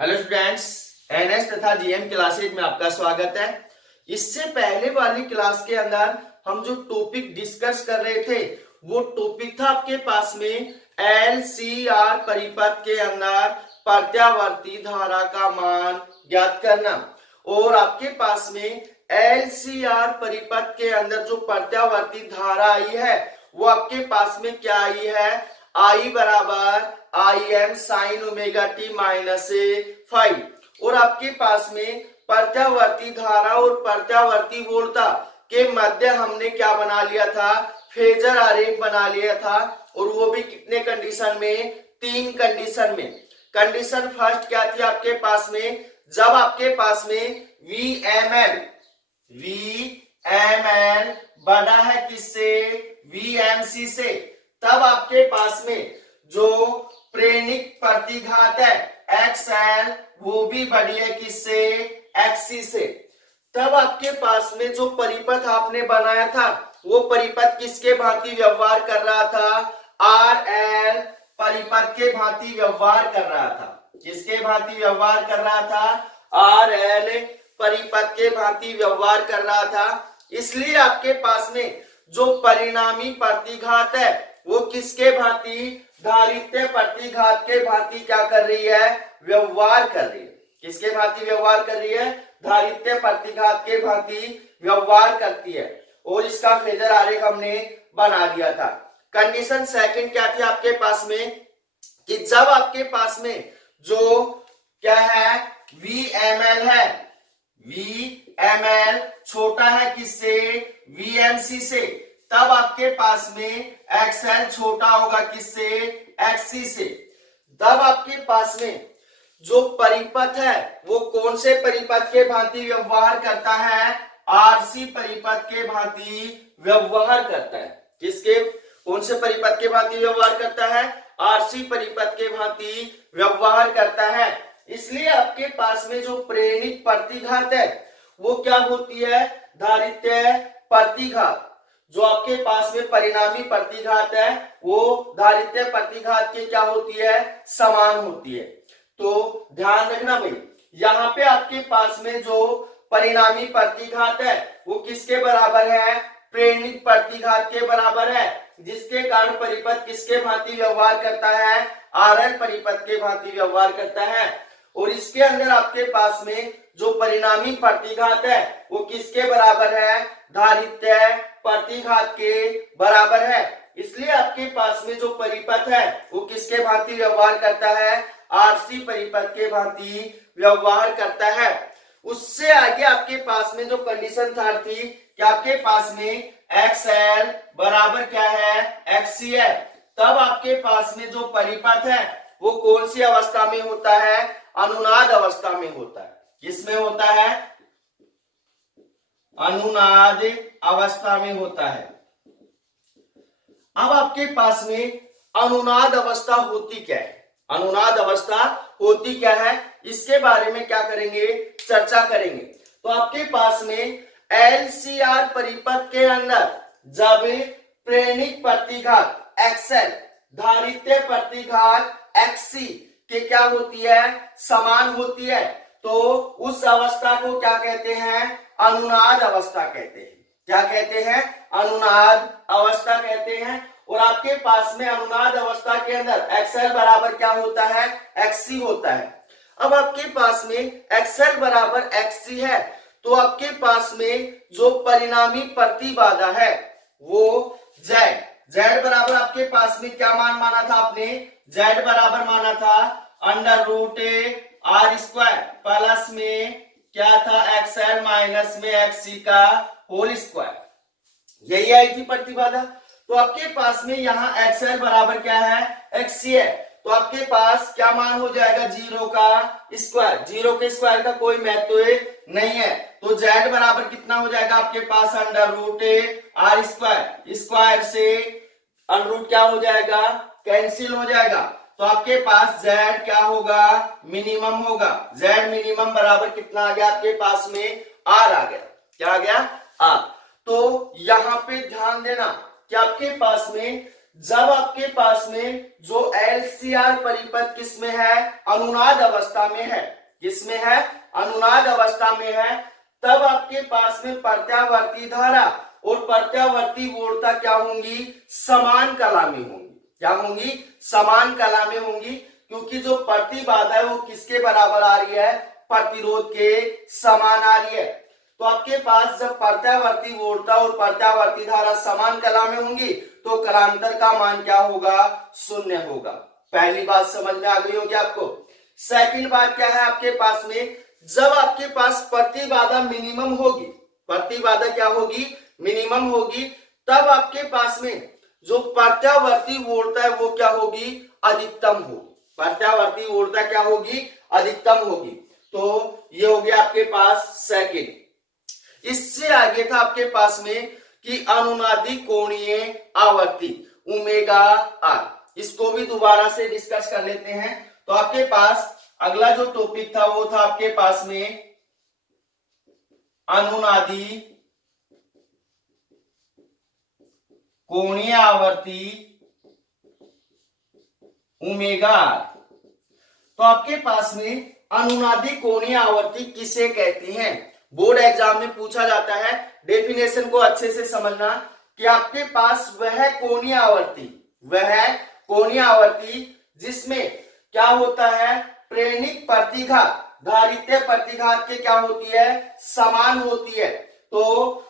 Hello students, NS तथा GM classes में आपका स्वागत है। इससे पहले वाली क्लास के अंदर हम जो टॉपिक डिस्कस कर रहे थे वो टॉपिक था आपके पास में एलसीआर परिपथ के अंदर प्रत्यावर्ती धारा का मान ज्ञात करना। और आपके पास में एलसीआर परिपथ के अंदर जो प्रत्यावर्ती धारा आई है वो आपके पास में क्या आई है, आई बराबर Im sign omega T minus 5। और आपके पास में प्रत्यावर्ती धारा और प्रत्यावर्ती वोल्टता के मध्य हमने क्या बना लिया था, फेजर आरेख बना लिया था। और वो भी कितने कंडीशन में, 3 कंडीशन में। कंडीशन फर्स्ट क्या थी आपके पास में, जब आपके पास में VML बड़ा है किससे, VMC से, तब आपके पास में जो प्रेरणिक प्रतिघात है XL वो भी बड़ी है किससे, XC से। तब आपके पास में जो परिपथ आपने बनाया था वो परिपथ किसके भांति व्यवहार कर रहा था, RL परिपथ के भांति व्यवहार कर रहा था। किसके भांति व्यवहार कर रहा था, RL परिपथ के भांति व्यवहार कर रहा था। इसलिए आपके पास में जो परिणामी प्रतिघात है वो किसके भांति, धारित्य प्रतिघात के भांति क्या कर रही है, व्यवहार कर रही है। किसके भांति व्यवहार कर रही है, धारित्य प्रतिघात के भांति व्यवहार करती है। और इसका फेजर आरेख हमने बना दिया था। कंडीशन सेकंड क्या थी आपके पास में, कि जब आपके पास में जो क्या है, VML है, VML छोटा है किससे, VMC से, तब आपके पास में XL छोटा होगा किससे, XC से। तब आपके पास में जो परिपथ है वो कौन से परिपथ के भांति व्यवहार करता है, RC परिपथ के भांति व्यवहार करता है। किसके, कौन से परिपथ के भांति व्यवहार करता है, RC परिपथ के भांति व्यवहार करता है। इसलिए आपके पास में जो प्रेरणिक प्रतिघात है वो क्या होती है, धारित्य प्रतिघात। जो आपके पास में परिणामी प्रतिघात है वो धारित्य प्रतिघात के क्या होती है, समान होती है। तो ध्यान रखना भाई, यहाँ पे आपके पास में जो परिणामी प्रतिघात है वो किसके बराबर है, प्रेरणिक प्रतिघात के बराबर है, जिसके कारण परिपथ किसके भांति व्यवहार करता है, RL परिपथ के भांति व्यवहार करता है। और इसके अंदर आपके पास में जो परिणामी प्रतिघात है वो किसके बराबर है, धारित्य प्रतिघात के बराबर है। इसलिए आपके पास में जो परिपथ है वो किसके भांति व्यवहार करता है, RC परिपथ के भांति व्यवहार करता है। उससे आगे आपके पास में जो कंडीशन थर्ड थी कि आपके पास में XL बराबर क्या है, XC है। तब आपके पास में जो परिपथ है वो कौन सी अवस्था में होता है, अनुनाद अवस्था में होता है। किसमें होता है, अनुनाद अवस्था में होता है। अब आपके पास में अनुनाद अवस्था होती क्या है, अनुनाद अवस्था होती क्या है, इसके बारे में क्या करेंगे, चर्चा करेंगे। तो आपके पास में LCR परिपथ के अंदर जब प्रेरणिक प्रतिघात XL धारित्य प्रतिघात XC के क्या होती है, समान होती है, तो उस अवस्था को क्या कहते हैं, अनुनाद अवस्था कहते हैं। क्या कहते हैं, अनुनाद अवस्था कहते हैं। और आपके पास में अनुनाद अवस्था के अंदर XL बराबर क्या होता है, XC होता है। अब आपके पास में XL बराबर XC है तो आपके पास में जो परिणामी प्रतिबाधा है वो Z बराबर आपके पास में क्या मान माना था आपने, Z बराबर माना था √R² प्लस में क्या था, XL माइनस में XC का होल स्क्वायर। यही आई थी प्रतिबाधा। तो आपके पास में यहाँ XL बराबर क्या है, XC है। तो आपके पास क्या मान हो जाएगा, 0 का स्क्वायर। 0 के स्क्वायर का कोई महत्व नहीं है। तो Z बराबर कितना हो जाएगा आपके पास, √R²। स्क्वायर से √ क्या हो जाएगा, कैंसिल हो जाएगा। तो आपके पास Z क्या होगा, मिनिमम होगा। Z मिनिमम बराबर कितना आ गया आपके पास में, R आ गया। क्या आ गया, R। तो यहां पे ध्यान देना कि आपके पास में जब आपके पास में जो LCR परिपथ किसमें है, अनुनाद अवस्था में है, किसमें है, अनुनाद अवस्था में है, तब आपके पास में प्रत्यावर्ती धारा और प्रत्यावर्ती वोल्टता क्या होंगी, समान कला में होंगी। क्या होंगी, समान कला में होंगी, क्योंकि जो प्रतिबाधा है वो किसके बराबर आ रही है, प्रतिरोध के समान आ रही है। तो आपके पास जब प्रत्यावर्ती वोल्टता और प्रत्यावर्ती धारा समान कला में होंगी तो कलांतर का मान क्या होगा, शून्य होगा। पहली बात समझ में आ गई होगी आपको। सेकंड बात क्या है आपके पास में, जब आपके पास प्रतिबाधा मिनिमम होगी, प्रतिबाधा क्या होगी, मिनिमम होगी, तब आपके पास में जो प्रत्यावर्ती वोल्टता है वो क्या होगी, अधिकतम होगी। प्रत्यावर्ती वोल्टता क्या होगी, अधिकतम होगी। तो ये हो गया आपके पास सेकंड। इससे आगे था आपके पास में कि अनुनादी कोणीय आवर्ती ओमेगा आर। इसको भी दोबारा से डिस्कस कर लेते हैं। तो आपके पास अगला जो टॉपिक था वो था आपके पास में अनुनादी कोणीय आवर्ती ओमेगा आर। तो आपके पास में अनुनादी कोणीय आवर्ती किसे कहते हैं, बोर्ड एग्जाम में पूछा जाता है। डेफिनेशन को अच्छे से समझना कि आपके पास वह कोणीय आवर्ती, वह कोणीय आवर्ती जिसमें क्या होता है, प्रेरणिक प्रतिघात धारित्य प्रतिघात के क्या होती है, समान होती है। तो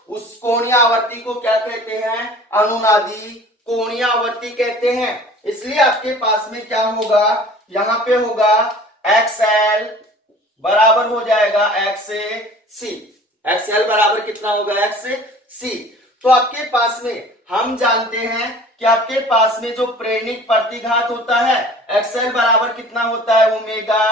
उस कोणीय आवर्ती को क्या कहते हैं, अनुनादी कोणीय आवर्ती कहते हैं। इसलिए आपके पास में क्या होगा, यहां पे होगा XL बराबर हो जाएगा X से C। XL बराबर कितना होगा, X से C। तो आपके पास में हम जानते हैं कि आपके पास में जो प्रेरणिक प्रतिघात होता है XL बराबर कितना होता है, ओमेगा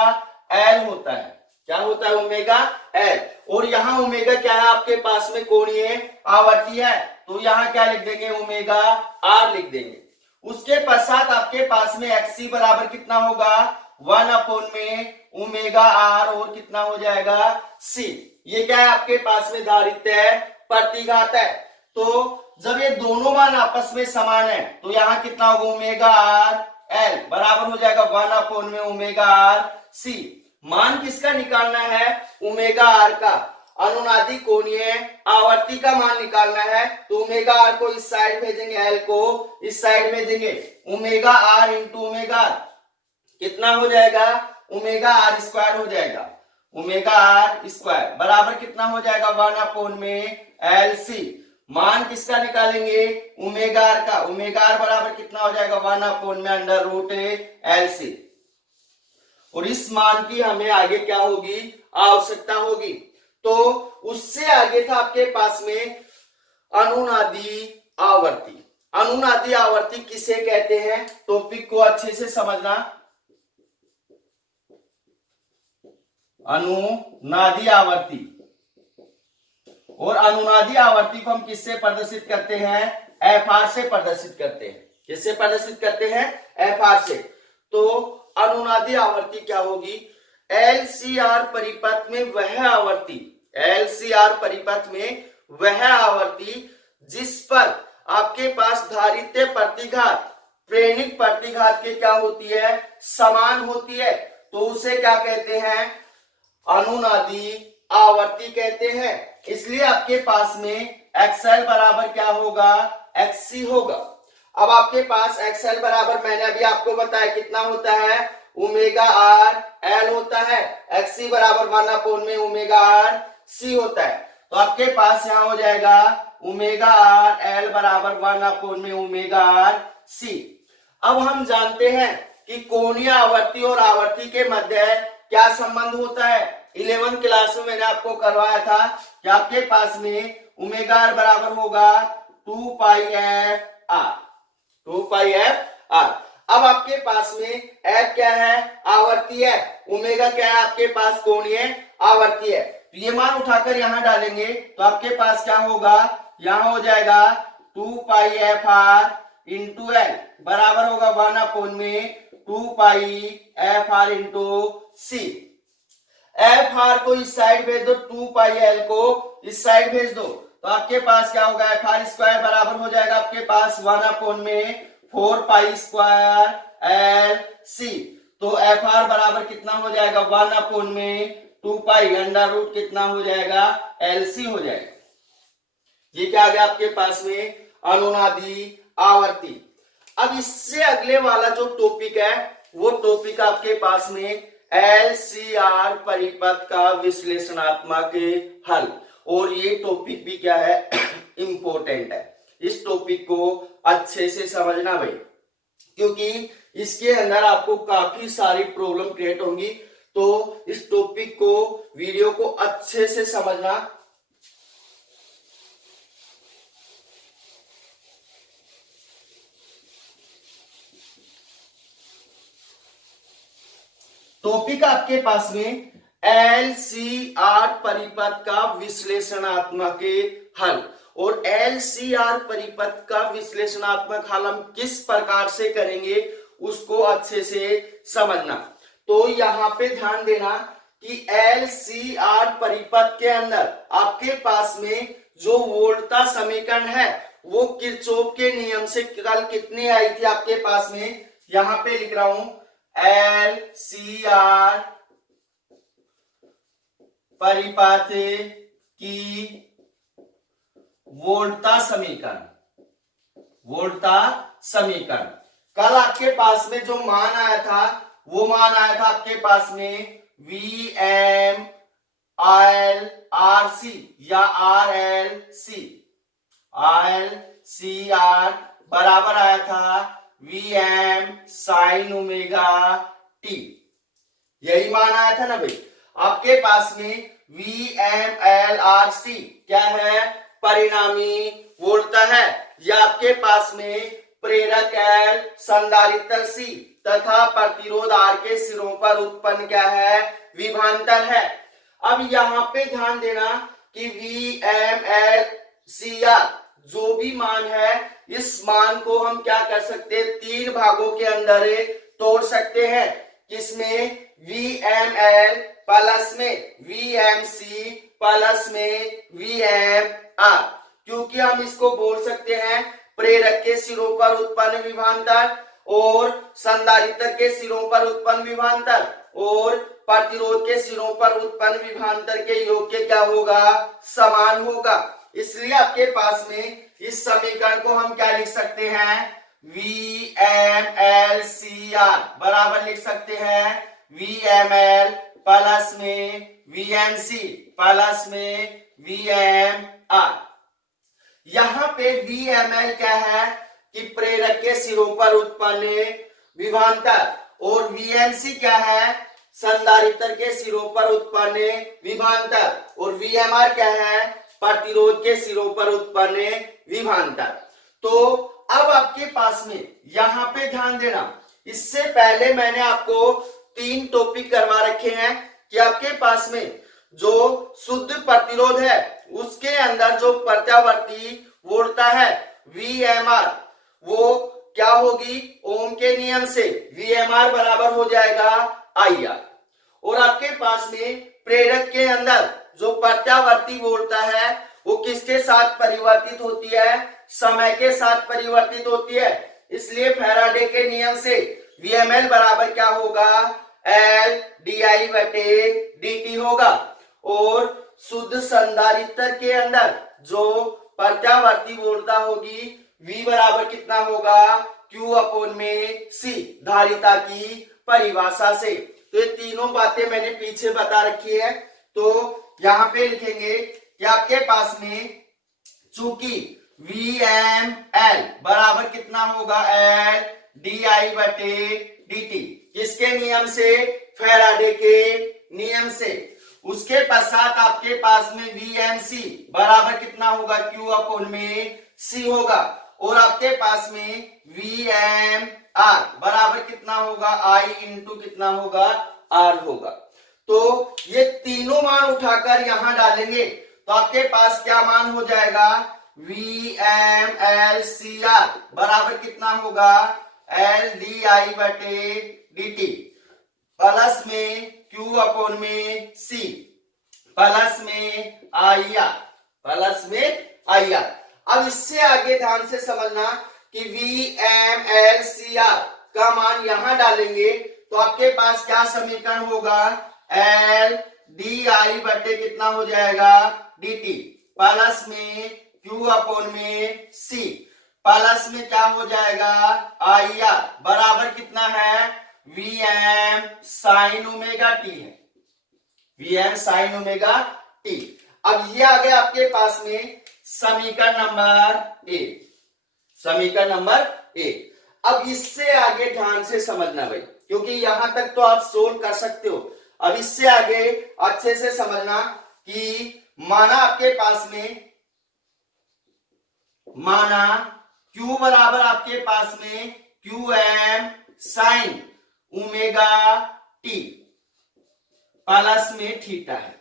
L होता है। क्या होता है, ओमेगा L। और यहाँ ओमेगा क्या है आपके पास में, कोणीय आवर्ती है, तो यहाँ क्या लिख देंगे, ओमेगा R लिख देंगे। उसके पश्चात आपके पास में XC बराबर कितना होगा, 1 में ओमेगा R और कितना हो जाएगा, C। ये क्या है आपके पास में, धारित्य प्रतिघात है। तो जब ये दोनों मान आपस में समान है तो यहाँ कितना होगा, ओमेगा R L बराबर हो जाएगा 1 में ओमेगा R C। मान किसका निकालना है, ओमेगा R का, अनुनादी कोणीय आवर्ती का मान निकालना है। तो ओमेगा R को इस साइड भेजेंगे, L को इस साइड भेजेंगे, ओमेगा R इंटू ओमेगा कितना हो जाएगा, ओमेगा R स्क्वायर हो जाएगा। ओमेगा R स्क्वायर बराबर कितना हो जाएगा, 1 में LC। मान किसका निकालेंगे, ओमेगा R का, ओमेगा R बराबर कितना हो जाएगा, 1 में अंडर रूट LC। और इस मान की हमें आगे क्या होगी, आवश्यकता होगी। तो उससे आगे था आपके पास में अनुनादी आवर्ती। अनुनादी आवर्ती किसे कहते हैं, टॉपिक को अच्छे से समझना। अनुनादी आवर्ती, और अनुनादी आवर्ती को हम किससे प्रदर्शित करते हैं, FR से प्रदर्शित करते हैं। किससे प्रदर्शित करते हैं, FR से। तो अनुनादी आवर्ती क्या होगी, LCR परिपथ में वह आवर्ती, LCR परिपथ में वह आवर्ती जिस पर आपके पास धारित्य प्रतिघात प्रेरणिक प्रतिघात के क्या होती है, समान होती है, तो उसे क्या कहते हैं, अनुनादी आवर्ती कहते हैं। इसलिए आपके पास में XL बराबर क्या होगा, XC होगा। अब आपके पास XL बराबर मैंने अभी आपको बताया कितना होता है, ओमेगा R L होता है। XC बराबर 1 में ओमेगा R C होता है। तो आपके पास यहाँ हो जाएगा ओमेगा R L बराबर 1 में ओमेगा R C। अब हम जानते हैं कि कोणीय आवर्ती और आवर्ती के मध्य क्या संबंध होता है। 11th क्लास में मैंने आपको करवाया था कि आपके पास में ओमेगा R बराबर होगा 2 पाई f r, 2 पाई f r। अब आपके पास में f क्या है, आवर्ती है, ओमेगा क्या है आपके पास, कोणीय आवर्ती है। तो ये मान उठाकर यहां डालेंगे तो आपके पास क्या होगा, यहां हो जाएगा 2 पाई एफ आर इंटू एल बराबर होगा 1 में 2 पाई एफ आर इंटू सी। एफ आर को इस साइड भेज दो, 2 पाई एल को इस साइड भेज दो, तो आपके पास क्या होगा, एफ आर स्क्वायर बराबर हो जाएगा आपके पास 1 में 4 पाई स्क्वायर एल सी। तो एफ आर बराबर कितना हो जाएगा 1/2 पाई अंडर रूट कितना हो जाएगा एल सी हो जाएगा। ये क्या आ गया आपके पास में अनुनादी आवर्ती। अब इससे अगले वाला जो टॉपिक है वो टॉपिक आपके पास में एलसीआर परिपथ का विश्लेषणात्मक हल। और ये टॉपिक भी क्या है इंपॉर्टेंट है। इस टॉपिक को अच्छे से समझना भाई, क्योंकि इसके अंदर आपको काफी सारी प्रॉब्लम क्रिएट होंगी। तो इस टॉपिक को वीडियो को अच्छे से समझना। टॉपिक आपके पास में एलसीआर परिपथ का विश्लेषणात्मक हल। और एलसीआर परिपथ का विश्लेषणात्मक हल हम किस प्रकार से करेंगे उसको अच्छे से समझना। तो यहां पे ध्यान देना कि एलसीआर परिपथ के अंदर आपके पास में जो वोल्टता समीकरण है वो किरचॉफ के नियम से कल कितनी आई थी आपके पास में, यहां पे लिख रहा हूं एलसीआर परिपथ की वोल्टता समीकरण कल आपके पास में जो मान आया था वो मान आया था आपके पास में V M L R C या आर एल सी आर बराबर आया था V M sine omega T. यही मान आया था ना भाई। आपके पास में V M L R C क्या है परिणामी वोल्टता है। या आपके पास में प्रेरक एल संधारित्र सी तथा प्रतिरोध आर के सिरों पर उत्पन्न क्या है विभवांतर है। अब यहां पे ध्यान देना कि V M L C R जो भी मान है इस मान को हम क्या कर सकते हैं तीन भागों के अंदर तोड़ सकते हैं। किसमें वी एम एल प्लस में वी एम सी प्लस में वी एम आर। क्योंकि हम इसको बोल सकते हैं प्रेरक के सिरों पर उत्पन्न विभवांतर और संधारित्र के सिरों पर उत्पन्न विभवांतर और प्रतिरोध के सिरों पर उत्पन्न विभवांतर के योग के क्या होगा समान होगा। इसलिए आपके पास में इस समीकरण को हम क्या लिख सकते हैं V M L C R बराबर लिख सकते हैं वी एम एल प्लस में वी एम सी प्लस में वी एम आर। यहां पे वी एम एल क्या है कि प्रेरक के सिरों पर उत्पन्न विभवांतर और वी एम सी क्या है संधारित्र के सिरों पर उत्पन्न विभवांतर और वी एम आर क्या है प्रतिरोध के सिरों पर उत्पन्न विभवांतर। तो अब आपके पास में यहां पे ध्यान देना, इससे पहले मैंने आपको तीन टॉपिक करवा रखे हैं कि आपके पास में जो शुद्ध प्रतिरोध है उसके अंदर जो प्रत्यावर्ती वोल्टता है वीएमआर वो क्या होगी ओम के नियम से वीएमआर बराबर हो जाएगा आईआर। और आपके पास में प्रेरक के अंदर जो प्रत्यावर्ती वोल्टता है वो किसके साथ परिवर्तित होती है समय के साथ परिवर्तित होती है। इसलिए फैराडे के नियम से वीएमएल बराबर क्या होगा एल डी आई बटे डी टी होगा। और शुद्ध संधारित्र के अंदर जो प्रत्यावर्ती वोल्टता होगी V बराबर कितना होगा Q अपॉन में C धारिता की परिभाषा से। तो ये तीनों बातें मैंने पीछे बता रखी है। तो यहां पे लिखेंगे कि आपके पास में चूंकि VML बराबर कितना होगा L डी आई बटे डी टी किसके नियम से फैराडे के नियम से। उसके पश्चात आपके पास में VMC बराबर कितना होगा Q अपॉन में C होगा। और आपके पास में VMR बराबर कितना होगा I इंटू कितना होगा R होगा। तो ये तीनों मान उठाकर यहां डालेंगे तो आपके पास क्या मान हो जाएगा VMLCR बराबर कितना होगा एल डी आई बटे डी टी प्लस में Q अपॉन में C प्लस में आई आर। अब इससे आगे ध्यान से समझना कि VMLCR का मान यहां डालेंगे तो आपके पास क्या समीकरण होगा, L DI बटे कितना हो जाएगा DT प्लस में Q अपॉन में C प्लस में क्या हो जाएगा IR बराबर कितना है VM साइन ओमेगा टी है, VM साइन ओमेगा टी। अब ये आ गया आपके पास में समीकरण नंबर ए, समीकरण नंबर ए। अब इससे आगे ध्यान से समझना भाई, क्योंकि यहां तक तो आप सोल्व कर सकते हो। अब इससे आगे अच्छे से समझना कि माना आपके पास में, माना Q बराबर आपके पास में QM sign omega T plus में थीटा है।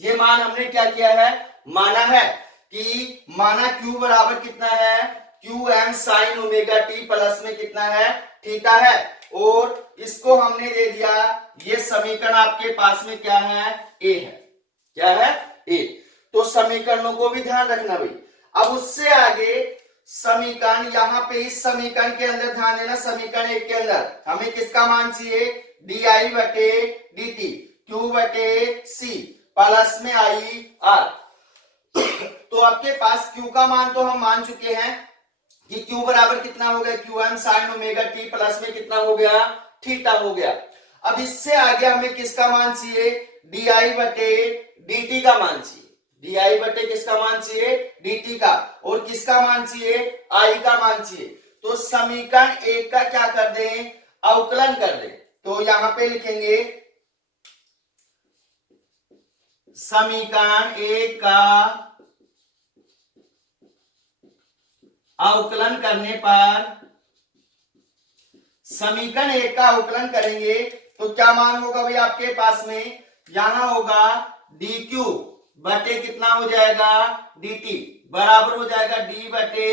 ये मान हमने क्या किया है, माना है कि माना Q बराबर कितना है QM sign omega T plus में कितना है थीटा है, और इसको हमने दे दिया, ये समीकरण आपके पास में क्या है ए है, क्या है ए। तो समीकरणों को भी ध्यान रखना भाई। अब उससे आगे समीकरण, यहां पे इस समीकरण के अंदर ध्यान देना, समीकरण एक के अंदर हमें किसका मान चाहिए DI बटे DT Q बटे C प्लस में IR। तो आपके पास Q का मान तो हम मान चुके हैं कि Q बराबर कितना हो गया QM sign omega T plus में कितना हो गया थीटा हो गया। अब इससे आगे हमें किसका मान चाहिए DI बटे DT का मान चाहिए, DI बटे किसका मान चाहिए DT का, और किसका मान चाहिए I का मान चाहिए। तो समीकरण एक का क्या कर दें अवकलन कर दें, तो यहां पे लिखेंगे समीकरण एक का अवकलन करने पर, समीकरण एक का अवकलन करेंगे तो क्या मान होगा भाई आपके पास में, यहां होगा DQ बटे कितना हो जाएगा DT बराबर हो जाएगा D बटे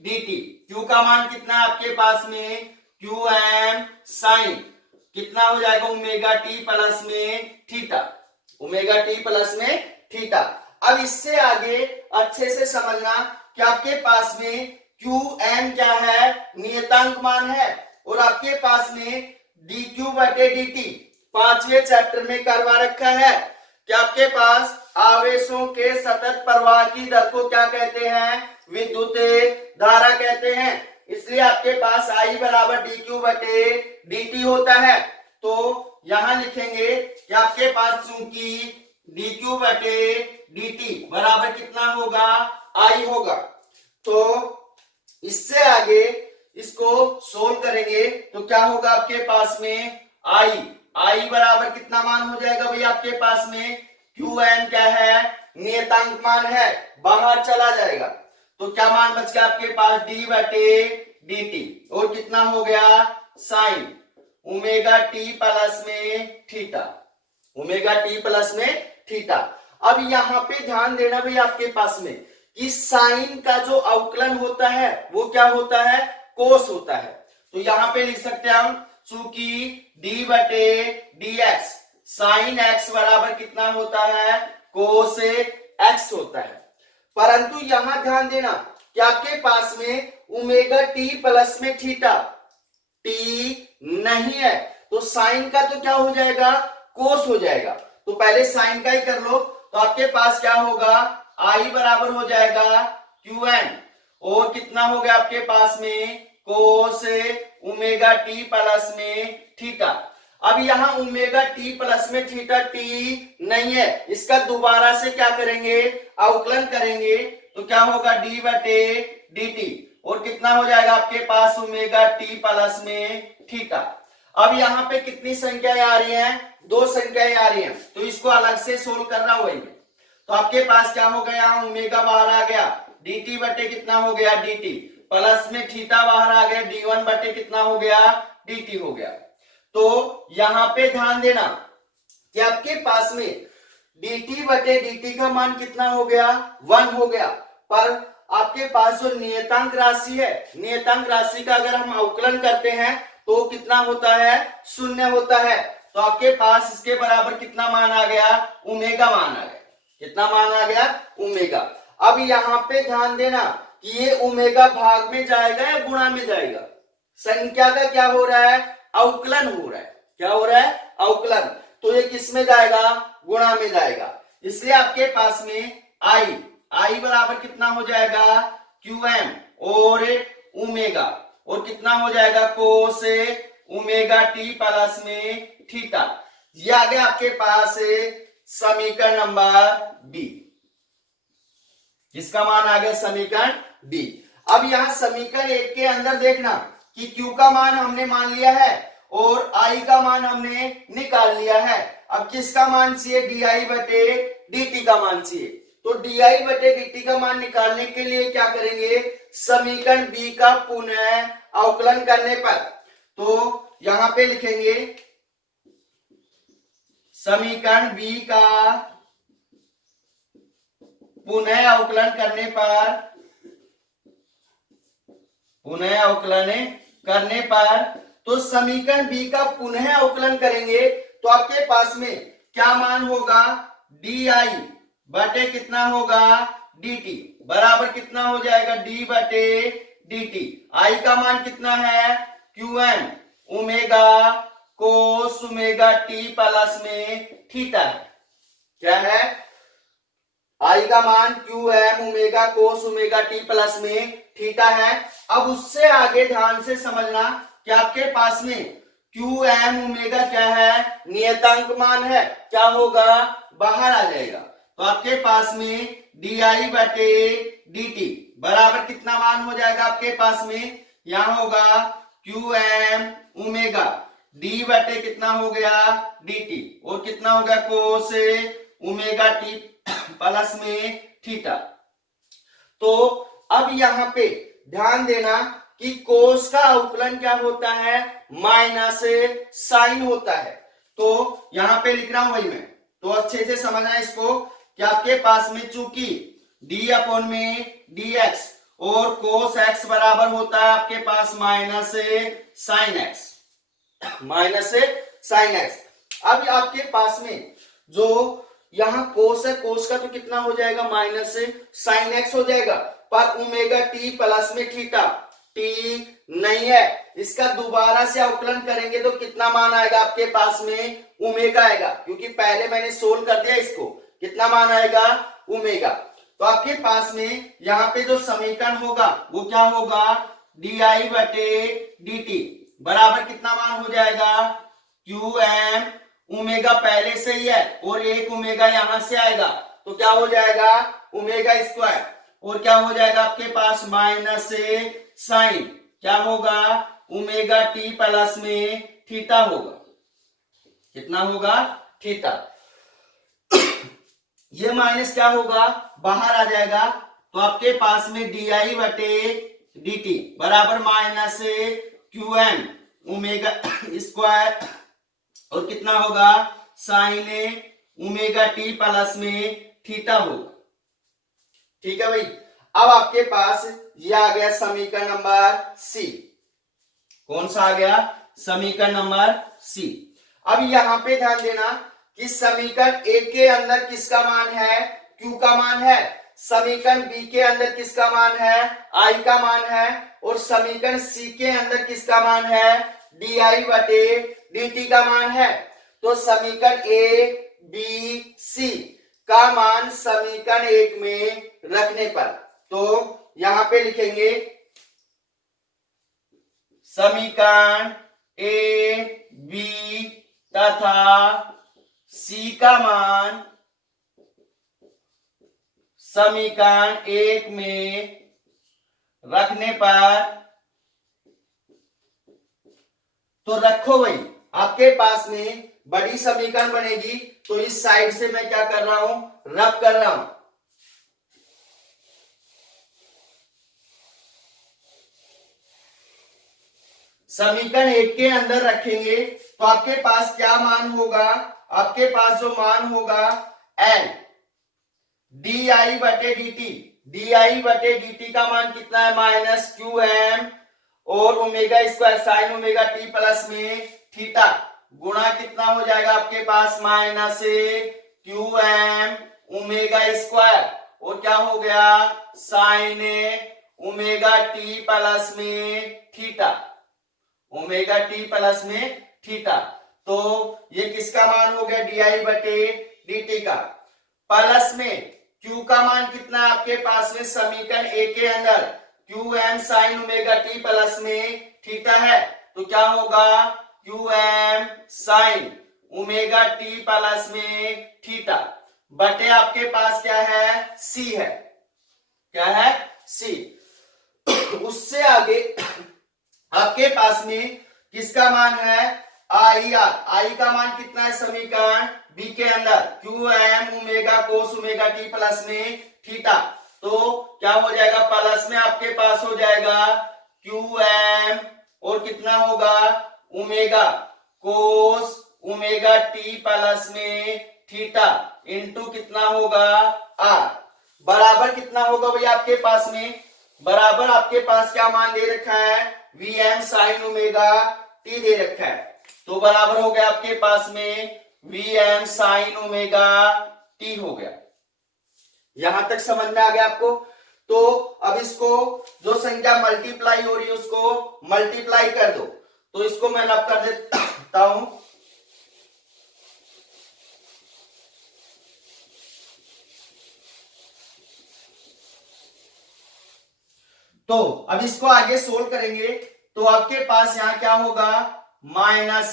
DT। Q का मान कितना है आपके पास में QM साइन कितना हो जाएगा ओमेगा टी प्लस में थीटा, ओमेगा टी प्लस में थीटा। अब इससे आगे अच्छे से समझना कि आपके पास में QM क्या है नियतांक मान है, और आपके पास में DQ बटे DT 5वें चैप्टर में करवा रखा है कि आपके पास आवेशों के सतत प्रवाह की दर को क्या कहते हैं विद्युत धारा कहते हैं। इसलिए आपके पास I बराबर DQ बटे DT होता है। तो यहां लिखेंगे कि आपके पास चूंकि DQ बटे DT बराबर कितना होगा I होगा, तो इससे आगे इसको सोल्व करेंगे तो क्या होगा आपके पास में I बराबर कितना मान हो जाएगा भाई आपके पास में QM क्या है नियतांक मान है, बाहर चला जाएगा तो क्या मान बच गया आपके पास D बटे DT, और कितना हो गया साइन ओमेगा टी प्लस में थीटा, ओमेगा टी प्लस में थीटा। अब यहां पे ध्यान देना भाई आपके पास में कि साइन का जो अवकलन होता है वो क्या होता है कोस होता है। तो यहां पे लिख सकते हैं हम चूंकि D बटे dx साइन x बराबर कितना होता है कोस x होता है, परंतु यहां ध्यान देना कि आपके पास में ओमेगा टी प्लस में थीटा टी नहीं है, तो साइन का तो क्या हो जाएगा कोस हो जाएगा। तो पहले साइन का ही कर लो, तो आपके पास क्या होगा I बराबर हो जाएगा QN, और कितना हो गया आपके पास में कोस ओमेगा टी प्लस में थीटा। अब यहाँ ओमेगा टी प्लस में थीटा टी नहीं है, इसका दोबारा से क्या करेंगे अवकलन करेंगे तो क्या होगा D बटे DT, और कितना हो जाएगा आपके पास ओमेगा टी प्लस में थीटा। अब यहाँ पे कितनी संख्याएं आ रही हैं, दो संख्याएं आ रही हैं, तो इसको अलग से सोल्व करना होगा। तो आपके पास क्या हो गया यहाँ ओमेगा बाहर आ गया, DT बटे कितना हो गया DT प्लस में थीटा बाहर आ गया, D1 बटे कितना हो गया DT हो गया। तो यहाँ पे ध्यान देना कि आपके पास में DT बटे DT का मान कितना हो गया 1 हो गया, पर आपके पास जो नियतांक राशि है, नियतांक राशि का अगर हम अवकलन करते हैं तो कितना होता है 0 होता है। तो आपके पास इसके बराबर कितना मान आ गया ओमेगा मान आ गया, कितना मान आ गया ओमेगा। अब यहाँ पे ध्यान देना कि ये ओमेगा भाग में जाएगा या गुणा में जाएगा। संख्या का क्या हो रहा है, अवकलन हो रहा है। क्या हो रहा है, अवकलन। तो ये किस में जाएगा, गुणा में जाएगा। इसलिए आपके पास में आई बराबर कितना हो जाएगा, QM और ओमेगा, और कितना हो जाएगा कोस ओमेगा टी प्लस में थीटा। ये आ गया आपके पास समीकरण नंबर बी। इसका मान आ गया समीकरण बी। अब यहां समीकरण एक के अंदर देखना कि Q का मान हमने मान लिया है और I का मान हमने निकाल लिया है। अब किसका मान चाहिए, DI बटे dt का मान चाहिए। तो DI बटे dt का मान निकालने के लिए क्या करेंगे, समीकरण बी का पुनः अवकलन करने पर, तो यहां पे लिखेंगे समीकरण बी का पुनः अवकलन करने पर, तो समीकरण बी का पुनः अवकलन करेंगे तो आपके पास में क्या मान होगा, DI बटे कितना होगा, dt बराबर कितना हो जाएगा, d बटे dt। I का मान कितना है, QM omega cos omega T plus में थीटा है। क्या है, I का मान QM omega cos omega T plus में थीटा है। अब उससे आगे ध्यान से समझना कि आपके पास में QM ओमेगा क्या है, नियतांक मान है, क्या होगा, बाहर आ जाएगा। तो आपके पास में DI बटे dt बराबर कितना मान हो जाएगा आपके पास में, यहां होगा QM ओमेगा d बटे कितना हो गया dt, और कितना हो गया कोस ओमेगा टी प्लस में थीटा। तो अब यहां पे ध्यान देना कि कोस का अवकलन क्या होता है, माइनस साइन होता है। तो यहां पे लिख रहा हूं वही मैं, तो अच्छे से समझना इसको कि आपके पास में चूंकि d अपॉन में dx और कोस x बराबर होता है आपके पास माइनस साइन x। अब आपके पास में जो यहां कोस है, कोस का तो कितना हो जाएगा, माइनस साइन x हो जाएगा, पर ओमेगा टी प्लस में थीटा टी नहीं है, इसका दोबारा से अवकलन करेंगे तो कितना मान आएगा आपके पास में, ओमेगा आएगा, क्योंकि पहले मैंने सोल्व कर दिया इसको। कितना मान आएगा, ओमेगा। तो आपके पास में यहां पे जो समीकरण होगा वो क्या होगा, DI बटे dt बराबर कितना मान हो जाएगा, QM ओमेगा पहले से ही है और एक ओमेगा यहां से आएगा, तो क्या हो जाएगा, ओमेगा स्क्वायर, और क्या हो जाएगा आपके पास माइनस साइन, क्या होगा, ओमेगा टी प्लस में थीटा होगा। कितना होगा, थीटा। ये माइनस क्या होगा, बाहर आ जाएगा। तो आपके पास में DI बटे dt बराबर माइनस QM ओमेगा स्क्वायर, और कितना होगा, साइन ओमेगा टी प्लस में थीटा होगा। ठीक है भाई। अब आपके पास ये आ गया समीकरण नंबर सी। कौन सा आ गया, समीकरण नंबर सी। अब यहां पे ध्यान देना कि समीकरण ए के अंदर किसका मान है, Q का मान है, समीकरण बी के अंदर किसका मान है, I का मान है, और समीकरण सी के अंदर किसका मान है, DI बटे dt का मान है। तो समीकरण ए बी सी का मान समीकरण एक में रखने पर, तो यहां पे लिखेंगे समीकरण ए बी तथा सी का मान समीकरण एक में रखने पर, तो रखो भाई। आपके पास में बड़ी समीकरण बनेगी, तो इस साइड से मैं क्या कर रहा हूं, रब कर रहा हूं। समीकरण एक के अंदर रखेंगे तो आपके पास क्या मान होगा, आपके पास जो मान होगा L DI बटे dt, DI बटे dt का मान कितना है, माइनस QM और omega square sine omega T plus में थीटा, गुणा कितना हो जाएगा आपके पास, माइनस QM ओमेगा स्क्वायर, और क्या हो गया, साइन ओमेगा टी प्लस में थीटा, ओमेगा टी प्लस में थीटा। तो ये किसका मान हो गया, डी बटे dt का। प्लस में q का मान कितना है आपके पास में समीकरण ए के अंदर, Q M sine omega T plus में थीटा है, तो क्या होगा Q M sine omega T plus में थीटा बटे आपके पास क्या है सी है, क्या है सी। उससे आगे आपके पास में किसका मान है आई आर, आई का मान कितना है समीकरण बी के अंदर, Q M omega cos omega T plus में थीटा। तो क्या हो जाएगा प्लस में आपके पास हो जाएगा क्यू एम और कितना होगा omega cos omega T plus में थीटा इंटू कितना होगा आर, बराबर कितना होगा भैया आपके पास में, बराबर आपके पास क्या मान दे रखा है V M sine omega T दे रखा है। तो बराबर हो गया आपके पास में V M sine omega T हो गया। यहां तक समझ में आ गया आपको। तो अब इसको जो संख्या मल्टीप्लाई हो रही है उसको मल्टीप्लाई कर दो। तो इसको मैं रब कर देता हूं। तो अब इसको आगे सोल्व करेंगे तो आपके पास यहां क्या होगा माइनस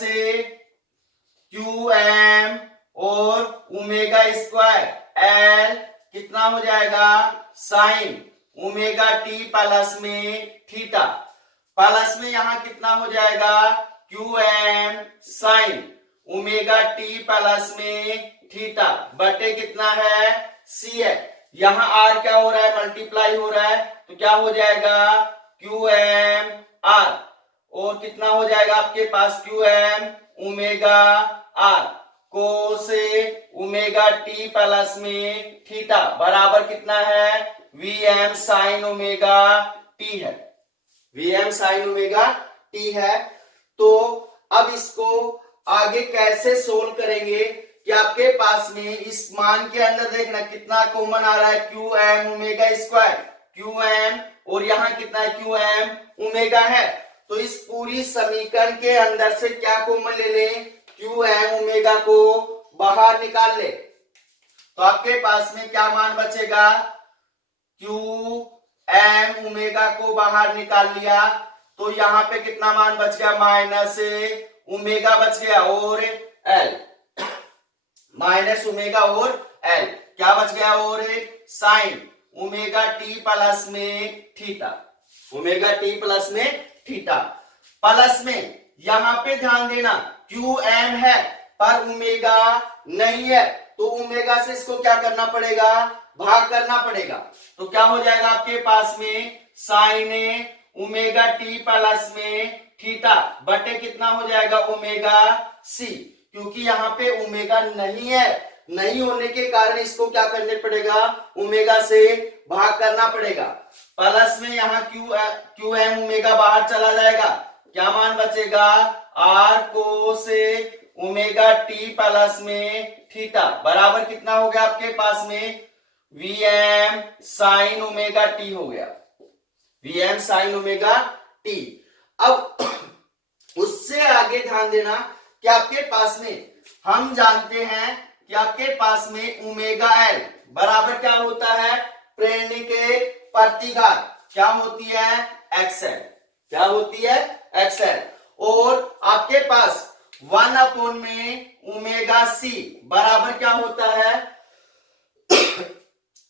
क्यू एम और ओमेगा स्क्वायर एल कितना हो जाएगा साइन ओमेगा टी प्लस में थीटा, प्लस में यहां कितना हो जाएगा Q M sine omega T plus में थीटा बटे कितना है सी है। यहां आर क्या हो रहा है मल्टीप्लाई हो रहा है, तो क्या हो जाएगा क्यू एम आर और कितना हो जाएगा आपके पास Q M omega R cos omega T plus में थीटा बराबर कितना है V M sine omega T है, V M sine omega T है। तो अब इसको आगे कैसे सोल्व करेंगे कि आपके पास में इस मान के अंदर देखना कितना कॉमन आ रहा है Q M omega square, Q M और यहां कितना है क्यू एम ओमेगा है। तो इस पूरी समीकरण के अंदर से क्या कॉमन ले लें क्यू एम ओमेगा को बाहर निकाल ले। तो आपके पास में क्या मान बचेगा क्यू एम ओमेगा को बाहर निकाल लिया तो यहां पे कितना मान बच गया माइनस ओमेगा बच गया और एल, माइनस ओमेगा और एल क्या बच गया और साइन ओमेगा टी प्लस में थीटा, ओमेगा टी प्लस में थीटा। प्लस में यहां पे ध्यान देना क्यू एम है पर ओमेगा नहीं है, तो ओमेगा से इसको क्या करना पड़ेगा भाग करना पड़ेगा। तो क्या हो जाएगा आपके पास में साइन ओमेगा टी प्लस में थीटा बटे कितना हो जाएगा ओमेगा सी, क्योंकि यहाँ पे ओमेगा नहीं है, नहीं होने के कारण इसको क्या करने पड़ेगा ओमेगा से भाग करना पड़ेगा। प्लस में यहाँ क्यू एम ओमेगा बाहर चला जाएगा, क्या मान बचेगा R cos omega T plus में थीटा बराबर कितना हो गया आपके पास में V M sine omega T हो गया, V M sine omega T. अब उससे आगे ध्यान देना कि आपके पास में हम जानते हैं कि आपके पास में ओमेगा एल बराबर क्या होता है प्रेरणी के प्रतिघात क्या होती है एक्सएल, क्या होती है एक्सएल। और आपके पास 1 अपॉन में ओमेगा सी बराबर क्या होता है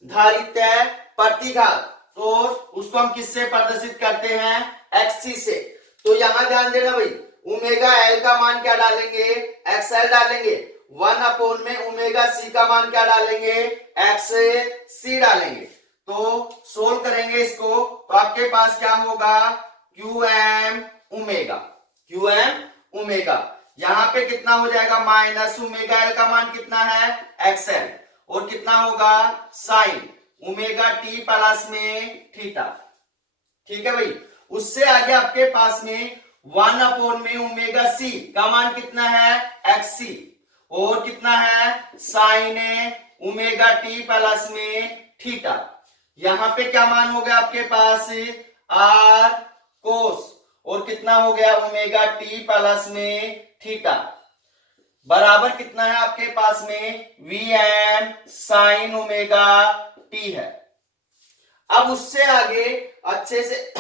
धारित्य प्रतिघात, तो उसको हम किससे प्रदर्शित करते हैं एक्ससी से। तो यहां ध्यान देना भाई ओमेगा एल का मान क्या डालेंगे एक्सएल डालेंगे, 1 अपॉन में ओमेगा सी का मान क्या डालेंगे एक्स सी डालेंगे। तो सोल्व करेंगे इसको तो आपके पास क्या होगा Q M omega, Q M omega यहां पे कितना हो जाएगा माइनस ओमेगा एल का मान कितना है एक्सएल और कितना होगा साइन ओमेगा टी प्लस में थीटा, ठीक है भाई। उससे आगे आपके पास में 1 अपॉन में ओमेगा सी का मान कितना है एक्स सी और कितना है साइन ओमेगा टी प्लस में थीटा, यहां पे क्या मान हो गया आपके पास आर कोस और कितना हो गया ओमेगा टी प्लस में थीटा बराबर कितना है आपके पास में V M sine omega T है। अब उससे आगे अच्छे से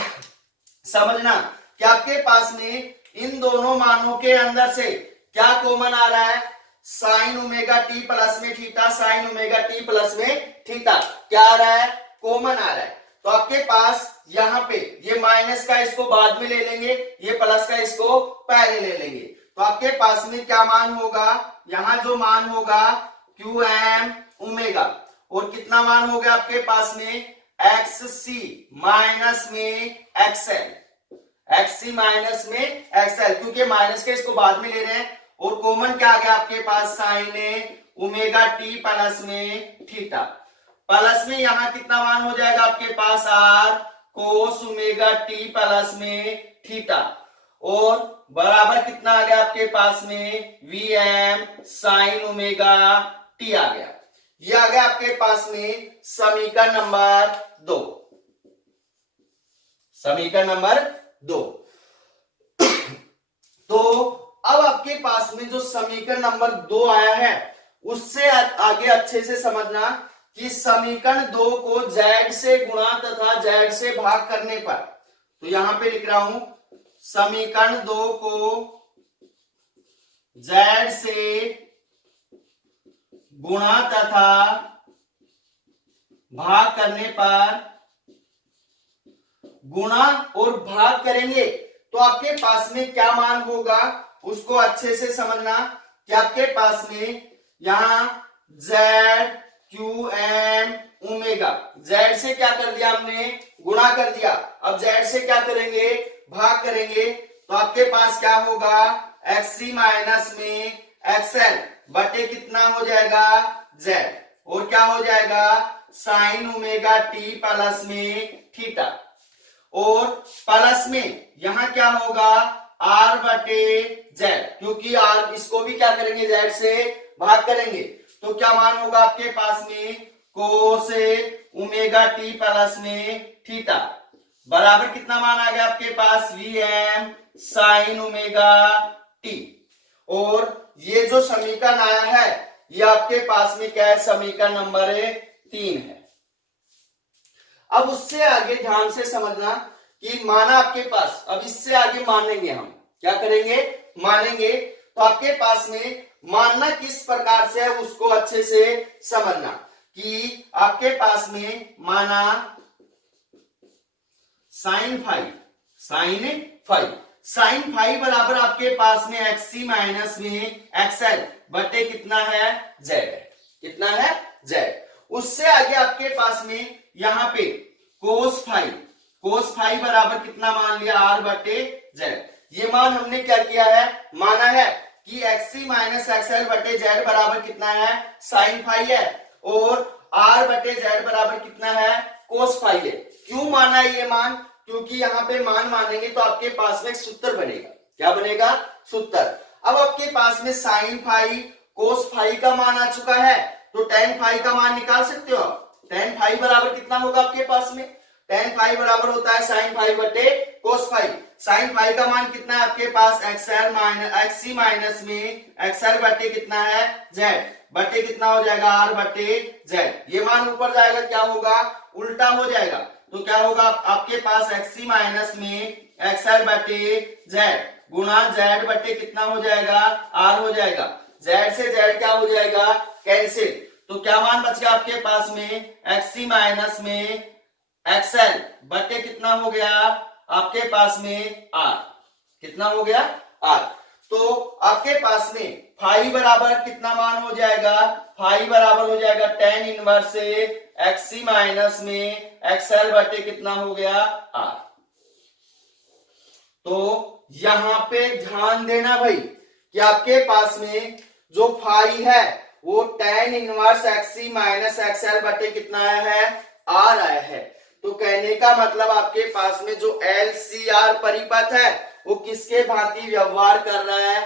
समझना कि आपके पास में इन दोनों मानों के अंदर से क्या कॉमन आ रहा है, साइन ओमेगा टी प्लस में theta, sign omega T plus में थीटा क्या आ रहा है, कॉमन आ रहा है। तो आपके पास यहाँ पे ये माइनस का इसको बाद में ले लेंगे, ये प्लस का इसको पहले ले लेंगे। तो आपके पास में क्या मान होगा, यहाँ जो मान होगा क्यू एम ओमेगा और कितना मान हो गया आपके पास में एक्स सी माइनस में एक्सएल, एक्स सी माइनस में एक्सएल, क्योंकि माइनस के इसको बाद में ले रहे हैं और कॉमन क्या आ गया आपके पास साइन ओमेगा टी प्लस में थीटा प्लस में यहां कितना मान हो जाएगा आपके पास R cos omega T plus में थीटा और बराबर कितना आ गया आपके पास में V M sine omega T आ गया। ये आ गया आपके पास में समीकरण नंबर 2, समीकरण नंबर 2। तो अब आपके पास में जो समीकरण नंबर 2 आया है उससे आगे अच्छे से समझना कि समीकरण 2 को z से गुणा तथा z से भाग करने पर, तो यहां पे लिख रहा हूं समीकरण 2 को z से गुणा तथा भाग करने पर, गुणा और भाग करेंगे तो आपके पास में क्या मान होगा उसको अच्छे से समझना कि आपके पास में यहां z Q M omega, z से क्या कर दिया हमने गुणा कर दिया, अब z से क्या करेंगे भाग करेंगे तो आपके पास क्या होगा एक्स माइनस में एक्सएल बटे कितना हो जाएगा z और क्या हो जाएगा साइन ओमेगा टी प्लस में थीटा और प्लस में यहां क्या होगा r बटे z, क्योंकि r इसको भी क्या करेंगे z से भाग करेंगे तो क्या मान होगा आपके पास में कोस ओमेगा टी प्लस में थीटा बराबर कितना मान आ गया आपके पास V M sine omega T और ये जो समीकरण आया है ये आपके पास में क्या है समीकरण नंबर 3 है। अब उससे आगे ध्यान से समझना कि माना आपके पास, अब इससे आगे मानेंगे हम क्या करेंगे मानेंगे, तो आपके पास में मानना किस प्रकार से है उसको अच्छे से समझना कि आपके पास में माना साइन फाइव बराबर आपके पास में एक्सी माइनस में एक्सएल बटे कितना है जेड, कितना है जेड। उससे आगे आपके पास में यहां पे कोस फाइव बराबर कितना मान लिया आर बटे जेड। ये मान हमने क्या किया है माना है कि एक्सी माइनस एक्सएल बटे जेड बराबर कितना है साइन फाइव है और आर बटे जेड बराबर कितना है कोस फाइव है। क्यों माना है ये मान, क्योंकि यहाँ पे मान मानेंगे तो आपके पास में एक सूत्र बनेगा, क्या बनेगा सूत्र। अब आपके पास में साइन फाइव कोस फाइव का मान आ चुका है तो टेन फाइव का मान निकाल सकते हो आप। टेन फाइव बराबर कितना होगा आपके पास में, टेन फाइव बराबर होता है साइन फाइव बटे कोस फाइव। साइन फाइव का मान कितना है आपके पास एक्सएल माइनस एक्सी माइनस में एक्सएल बटे कितना है जेड बटे कितना हो जाएगा आर बटे जेड। ये मान ऊपर जाएगा क्या होगा उल्टा हो जाएगा तो क्या होगा आपके पास एक्सी माइनस में एक्सएल बटे जेड गुणा जेड बटे कितना हो जाएगा आर हो जाएगा। जेड से जेड क्या हो जाएगा कैंसिल, तो क्या मान बच गया आपके पास में एक्सी माइनस में एक्सएल बटे कितना हो गया आपके पास में आर, कितना हो गया आर। तो आपके पास में फाइव बराबर कितना मान हो जाएगा, फाइव बराबर हो जाएगा टेन इनवर्स से एक्सी माइनस में एक्सएल बटे कितना हो गया आर। तो यहां पे ध्यान देना भाई कि आपके पास में जो फाइव है वो ten inverse XC minus XL बटे कितना आया है आर आया है। तो कहने का मतलब आपके पास में जो एलसीआर परिपथ है वो किसके भांति व्यवहार कर रहा है,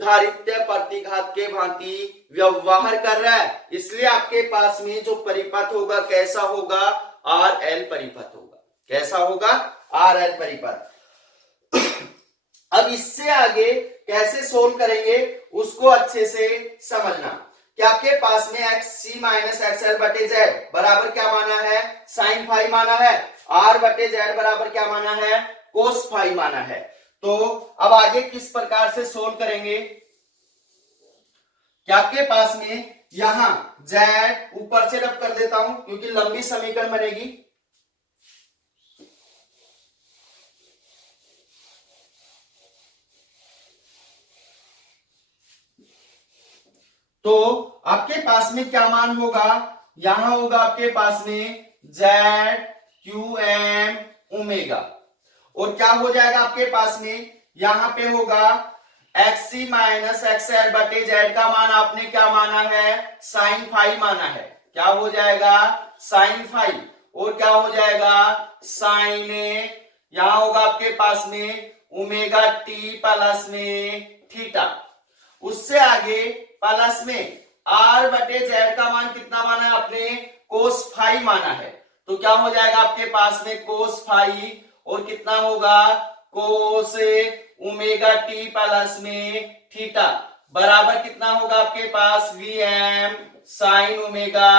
धारित्य प्रतिघात के भांति व्यवहार कर रहा है। इसलिए आपके पास में जो परिपथ होगा कैसा होगा आर एल परिपथ होगा। कैसा होगा? आर एल परिपथ। अब इससे आगे कैसे सोल्व करेंगे उसको अच्छे से समझना कि आपके पास में एक्स सी माइनस एक्स एल बटे जेड बराबर क्या माना है? साइन फाई माना है। आर बटे जेड बराबर क्या माना है? कोस फाई माना है। तो अब आगे किस प्रकार से सोल्व करेंगे कि आपके पास में यहां जेड ऊपर से रब कर देता हूं क्योंकि लंबी समीकरण बनेगी। तो आपके पास में क्या मान होगा? यहां होगा आपके पास में जेड क्यू एम ओमेगा और क्या हो जाएगा आपके पास में यहां पे होगा एक्स सी माइनस एक्स एल बटे जेड का मान आपने क्या माना है? साइन फाई माना है। क्या हो जाएगा? Sine phi. और क्या हो जाएगा? Sine A. यहां होगा आपके पास में ओमेगा टी प्लस में थीटा। उससे आगे प्लस में आर बटे जेड का मान कितना माना है आपने? कोस फाई माना है। तो क्या हो जाएगा आपके पास में? कोस फाई और कितना होगा? कोस ओमेगा टी प्लस में थीटा बराबर कितना होगा आपके पास? V M sine omega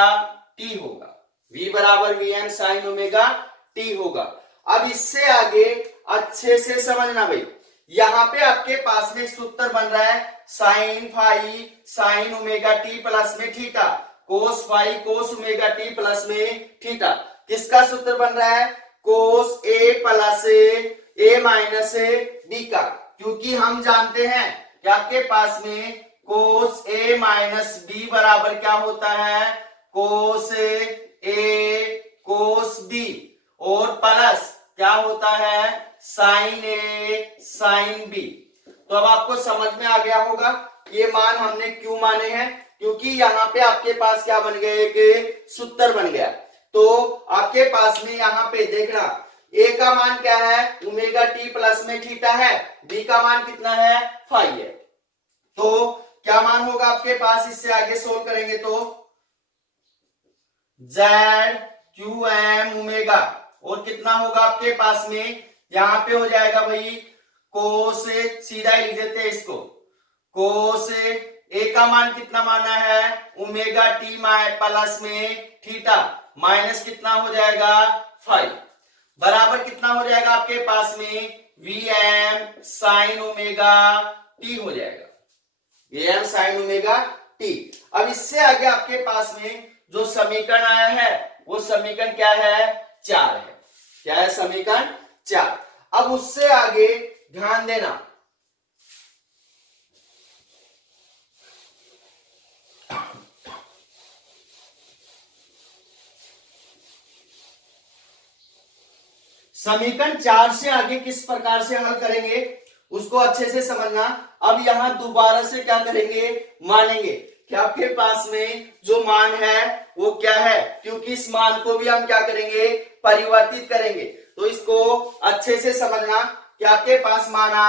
T होगा। v बराबर V M sine omega T होगा। अब इससे आगे अच्छे से समझना भाई, यहां पे आपके पास में सूत्र बन रहा है sine phi sine omega T plus में theta cos phi cos omega T plus में थीटा। किसका सूत्र बन रहा है? Cos A plus A minus B का। क्योंकि हम जानते हैं कि आपके पास में कोस ए माइनस बी बराबर क्या होता है? कोस ए कोस बी और प्लस क्या होता है? साइन ए साइन बी। तो अब आपको समझ में आ गया होगा ये मान हमने क्यों माने हैं, क्योंकि यहां पे आपके पास क्या बन गया? एक सूत्र बन गया। तो आपके पास में यहां पे देखना ए का मान क्या है? ओमेगा टी प्लस में थीटा है। बी का मान कितना है? फाई है। तो क्या मान होगा आपके पास? इससे आगे सोल्व करेंगे तो जेड क्यू एम ओमेगा और कितना होगा आपके पास में? यहां पे हो जाएगा भाई कोस, सीधा ही लिख देते हैं इसको, कोस ए का मान कितना माना है? ओमेगा टी प्लस में थीटा माइनस कितना हो जाएगा? फाइव बराबर कितना हो जाएगा आपके पास में? V M sine omega T हो जाएगा। V M sine omega T. अब इससे आगे आपके पास में जो समीकरण आया है वो समीकरण क्या है? 4 है। क्या है? समीकरण 4। अब उससे आगे ध्यान देना, समीकरण 4 से आगे किस प्रकार से हल करेंगे उसको अच्छे से समझना। अब यहां दोबारा से क्या करेंगे? मानेंगे कि आपके पास में जो मान है वो क्या है, क्योंकि इस मान को भी हम क्या करेंगे? परिवर्तित करेंगे। तो इसको अच्छे से समझना कि आपके पास माना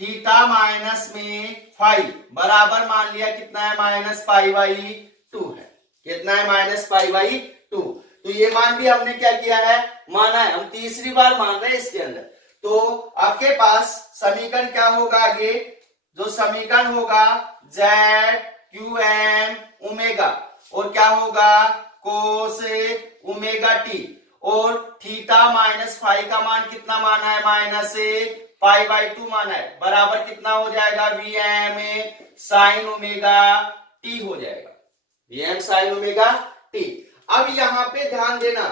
थीटा माइनस में फाइव बराबर मान लिया कितना है? माइनस पाई बाई 2 है। कितना है? Minus pi by 2। तो ये मान भी हमने क्या किया है? माना है। हम तीसरी बार मान रहे हैं इसके अंदर। तो आपके पास समीकरण क्या होगा? आगे जो समीकरण होगा जेड क्यू एम ओमेगा और क्या होगा? कोस ओमेगा टी और थीटा माइनस फाइव का मान कितना माना है? माइनस पाई बाई 2 माना है बराबर कितना हो जाएगा? V M sine omega T हो जाएगा। V M sine omega T. अब यहां पे ध्यान देना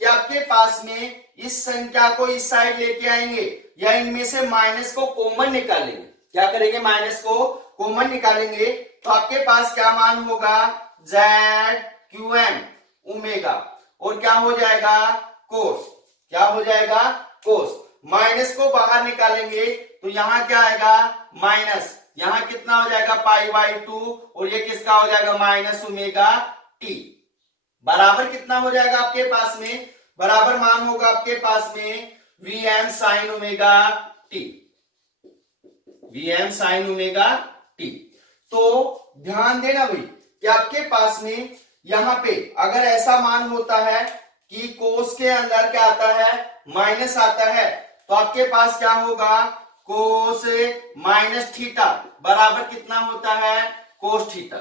कि आपके पास में इस संख्या को इस साइड लेके आएंगे या इनमें से माइनस को कॉमन निकालेंगे। क्या करेंगे? माइनस को कॉमन निकालेंगे तो आपके पास क्या मान होगा? जेड क्यू एम ओमेगा और क्या हो जाएगा? कोस। क्या हो जाएगा? कोस। माइनस को बाहर निकालेंगे तो यहां क्या आएगा? माइनस। यहां कितना हो जाएगा? पाई बाई 2 और ये किसका हो जाएगा? माइनस ओमेगा टी बराबर कितना हो जाएगा आपके पास में? बराबर मान होगा आपके पास में V M sine omega T. V M sine omega T. तो ध्यान देना भाई कि आपके पास में यहाँ पे अगर ऐसा मान होता है कि कोस के अंदर क्या आता है, माइनस आता है, तो आपके पास क्या होगा, कोस माइनस थीटा बराबर कितना होता है, कोस थीटा।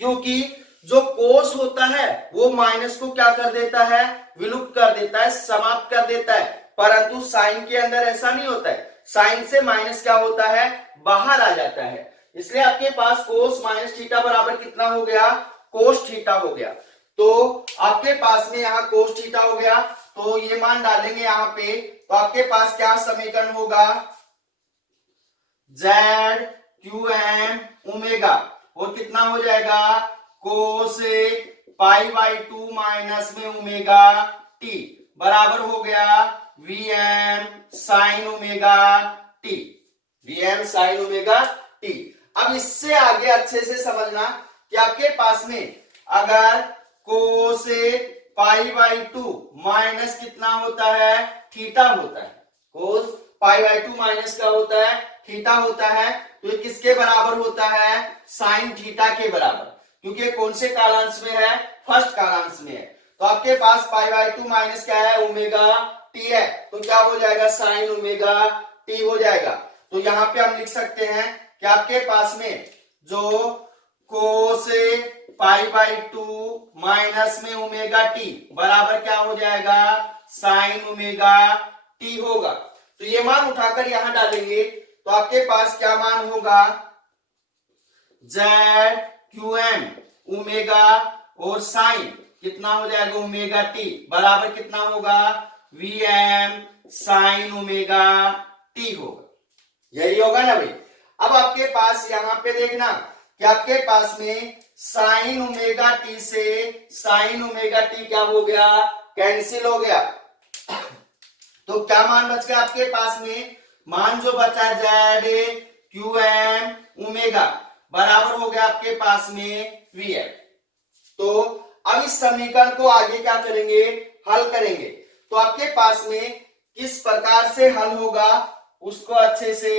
क्योंकि जो कोस होता है वो माइनस को क्या कर देता है, विलुप्त कर देता है, समाप्त कर देता है, परंतु साइन के अंदर ऐसा नहीं होता है। साइन से माइनस क्या होता है, बाहर आ जाता है। इसलिए आपके पास कोस माइनस थीटा बराबर कितना हो गया, कोस थीटा हो गया। तो आपके पास में यहाँ कोस थीटा हो गया, तो ये मान डालेंगे यहाँ पे, तो आपके पास क्या समीकरण होगा, जेड क्यू एम ओमेगा, और कितना हो जाएगा, कोस पाई बाई 2 माइनस में ओमेगा टी बराबर हो गया V M sine omega T, V M sine omega T. अब इससे आगे अच्छे से समझना कि आपके पास में अगर कोस पाई बाई 2 माइनस कितना होता है, थीटा होता है, कोस पाई बाई 2 माइनस क्या होता है, थीटा होता है, तो ये किसके बराबर होता है, साइन थीटा के बराबर, क्योंकि कौन से कालांश में है, फर्स्ट कालांश में है। तो आपके पास पाई बाई 2 माइनस क्या है, ओमेगा टी है, तो क्या हो जाएगा, साइन ओमेगा टी हो जाएगा। तो यहाँ पे हम लिख सकते हैं कि आपके पास में जो कोस पाई बाई 2 माइनस में ओमेगा टी बराबर क्या हो जाएगा, साइन ओमेगा टी होगा। तो ये मान उठाकर यहां डालेंगे, तो आपके पास क्या मान होगा, जेड क्यू एम ओमेगा और साइन कितना हो जाएगा, ओमेगा टी बराबर कितना होगा, V M sine omega T होगा। यही होगा ना भाई। अब आपके पास यहां पे देखना कि आपके पास में साइन ओमेगा टी से साइन ओमेगा टी क्या हो गया, कैंसिल हो गया। तो क्या मान बच गया आपके पास में, मान जो बचा जेड क्यू एम ओमेगा बराबर हो गया आपके पास में वी एम। तो अब इस समीकरण को आगे क्या करेंगे, हल करेंगे। तो आपके पास में किस प्रकार से हल होगा उसको अच्छे से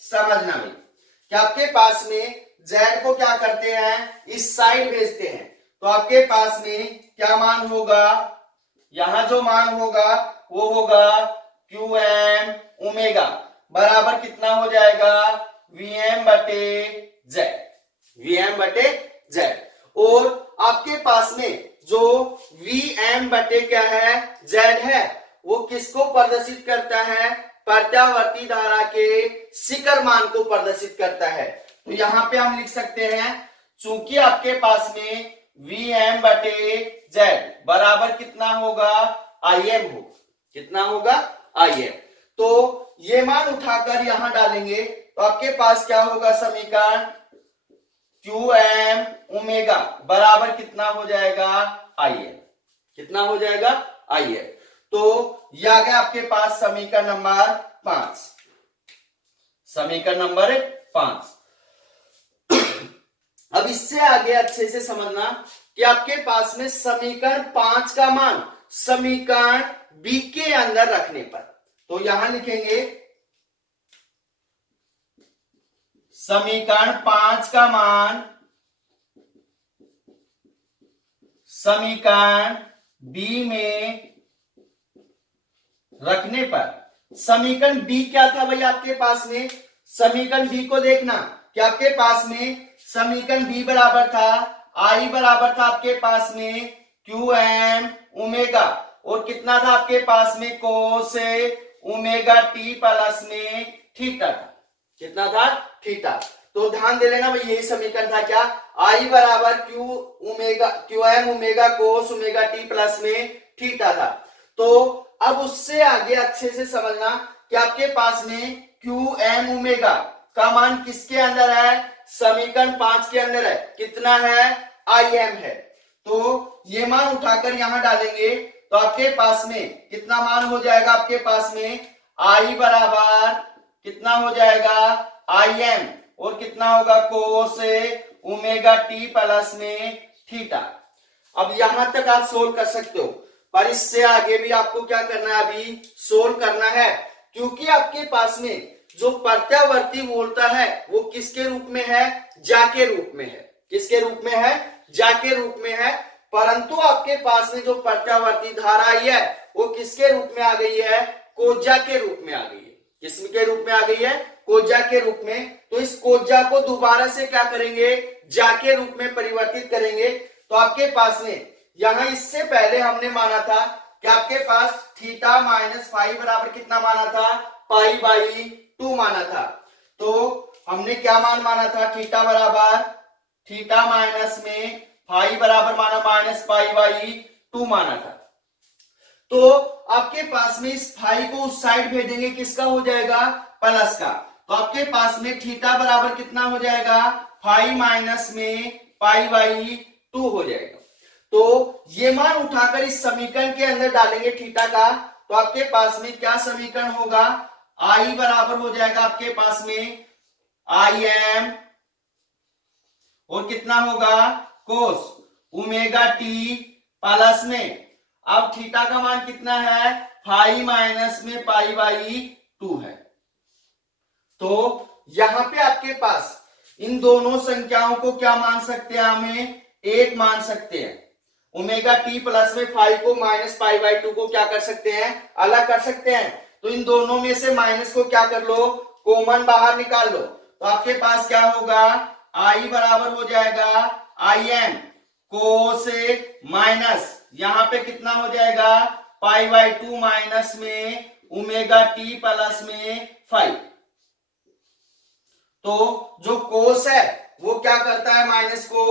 समझना है कि आपके पास में जेड को क्या करते हैं, इस साइड भेजते हैं, तो आपके पास में क्या मान होगा, यहां जो मान होगा वो होगा क्यू एम ओमेगा बराबर कितना हो जाएगा, वी एम बटे जेड, वी एम बटे जेड। और आपके पास में जो वी एम बटे क्या है, जेड है, वो किसको प्रदर्शित करता है, प्रत्यावर्ती धारा के शिखर मान को प्रदर्शित करता है। तो यहां पे हम लिख सकते हैं, चूंकि आपके पास में वी एम बटे जेड बराबर कितना होगा, आई एम हो, कितना होगा, आई एम। तो ये मान उठाकर यहां डालेंगे, तो आपके पास क्या होगा समीकरण, क्यू एम ओमेगा बराबर कितना हो जाएगा, आई एम, कितना हो जाएगा, आई एम। तो यह आ गया आपके पास समीकरण नंबर 5, समीकरण नंबर 5। अब इससे आगे अच्छे से समझना कि आपके पास में समीकरण 5 का मान समीकरण बी के अंदर रखने पर, तो यहां लिखेंगे समीकरण 5 का मान समीकरण बी में रखने पर। समीकरण बी क्या था भाई आपके पास में, समीकरण बी को देखना कि आपके पास में समीकरण बी बराबर था, आई बराबर था आपके पास में क्यू एम ओमेगा, और कितना था आपके पास में, कोस ओमेगा टी प्लस में थीटा था, कितना था, थीटा। तो ध्यान दे लेना भाई, यही समीकरण था क्या, आई बराबर Q M omega cos omega T plus में थीटा था। तो अब उससे आगे अच्छे से समझना कि आपके पास में क्यू एम ओमेगा का मान किसके अंदर है, समीकरण 5 के अंदर है, कितना है, आई एम है। तो ये मान उठाकर यहां डालेंगे, तो आपके पास में कितना मान हो जाएगा, आपके पास में आई बराबर कितना हो जाएगा, आई एम, और कितना होगा, कोस ओमेगा टी प्लस में थीटा। अब यहां तक आप सोल्व कर सकते हो, पर इससे आगे भी आपको क्या करना है, अभी सोल्व करना है, क्योंकि आपके पास में जो प्रत्यावर्ती मूलता है वो किसके रूप में है, जा के रूप में है। किसके रूप में है, जा के रूप में है, परंतु आपके पास में जो प्रत्यावर्ती धारा आई है वो किसके रूप में आ गई है, कोज्जा के रूप में आ गई है। किसके रूप में आ गई है, कोज्जा के रूप में। तो इस कोज्जा को दोबारा से क्या करेंगे, जा के रूप में परिवर्तित करेंगे। तो आपके पास में यहां इससे पहले हमने माना था कि आपके पास थीटा माइनस फाई बराबर कितना माना था, पाई बाई 2 माना था। तो हमने क्या माना था, थीटा माइनस में फाई बराबर माना माइनस पाई बाई 2 माना था। तो आपके पास में इस फाई को उस साइड भेजेंगे, किसका हो जाएगा, प्लस का। तो आपके पास में थीटा बराबर कितना हो जाएगा, फाई माइनस में पाई बाई 2 हो जाएगा। तो ये मान उठाकर इस समीकरण के अंदर डालेंगे थीटा का। तो आपके पास में क्या समीकरण होगा, आई बराबर हो जाएगा आपके पास में आई एम और कितना होगा, कोस ओमेगा टी प्लस में, अब थीटा का मान कितना है, फाई माइनस में पाई बाई 2 है। तो यहां पे आपके पास इन दोनों संख्याओं को क्या मान सकते हैं, हमें 1 मान सकते हैं। ओमेगा टी प्लस में फाई को माइनस पाई बाई 2 को क्या कर सकते हैं, अलग कर सकते हैं। तो इन दोनों में से माइनस को क्या कर लो, कॉमन बाहर निकाल लो। तो आपके पास क्या होगा, आई बराबर हो जाएगा आई एम कोस माइनस यहां पे कितना हो जाएगा, पाई बाई 2 माइनस में ओमेगा टी प्लस में फाई। तो जो कोस है वो क्या करता है, माइनस को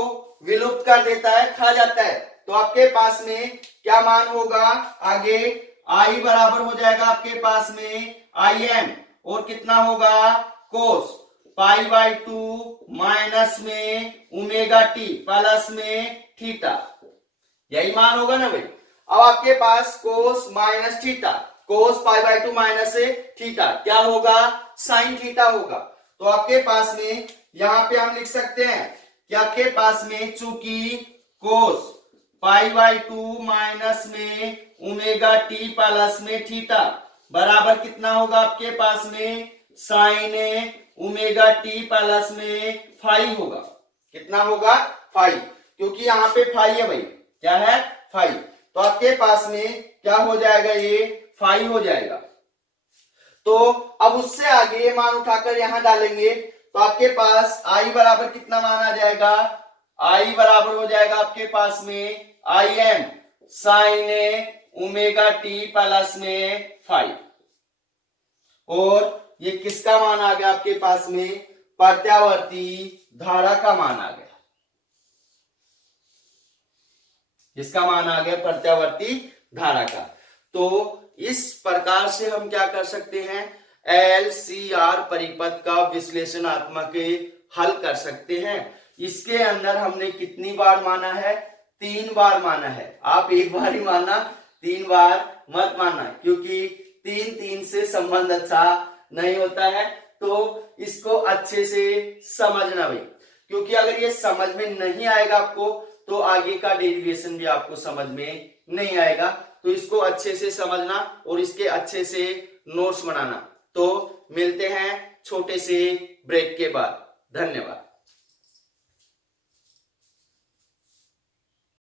विलुप्त कर देता है, खा जाता है। तो आपके पास में क्या मान होगा, आगे आई बराबर हो जाएगा आपके पास में आई एम और कितना होगा, कोस पाई बाई 2 माइनस में ओमेगा टी प्लस में थीटा, यही मान होगा ना भाई। अब आपके पास cos minus theta, cos pi by 2 minus theta क्या होगा, साइन थीटा होगा। तो आपके पास में यहां पे हम लिख सकते हैं कि आपके पास में चूंकि कोस पाई बाई 2 माइनस में ओमेगा टी प्लस में थीटा बराबर कितना होगा आपके पास में साइन ओमेगा टी प्लस में फाई होगा। कितना होगा, फाई, क्योंकि यहाँ पे फाई है भाई, क्या है, फाई। तो आपके पास में क्या हो जाएगा, ये फाई हो जाएगा। तो अब उससे आगे ये मान उठाकर यहां डालेंगे। तो आपके पास आई बराबर कितना मान आ जाएगा, आई बराबर हो जाएगा आपके पास में I am sine omega T plus में फाई। और ये किसका मान आ गया आपके पास में, प्रत्यावर्ती धारा का मान आ गया। इसका मान आ गया प्रत्यावर्ती धारा का। तो इस प्रकार से हम क्या कर सकते हैं, एलसीआर परिपथ का विश्लेषणात्मक हल कर सकते हैं। इसके अंदर हमने कितनी बार माना है, 3 बार माना है। आप एक बार ही मानना, 3 बार मत मानना, क्योंकि 3 से संबंध अच्छा नहीं होता है। तो इसको अच्छे से समझना भाई, क्योंकि अगर ये समझ में नहीं आएगा आपको तो आगे का डेरिवेशन भी आपको समझ में नहीं आएगा। तो इसको अच्छे से समझना और इसके अच्छे से नोट्स बनाना। तो मिलते हैं छोटे से ब्रेक के बाद। धन्यवाद।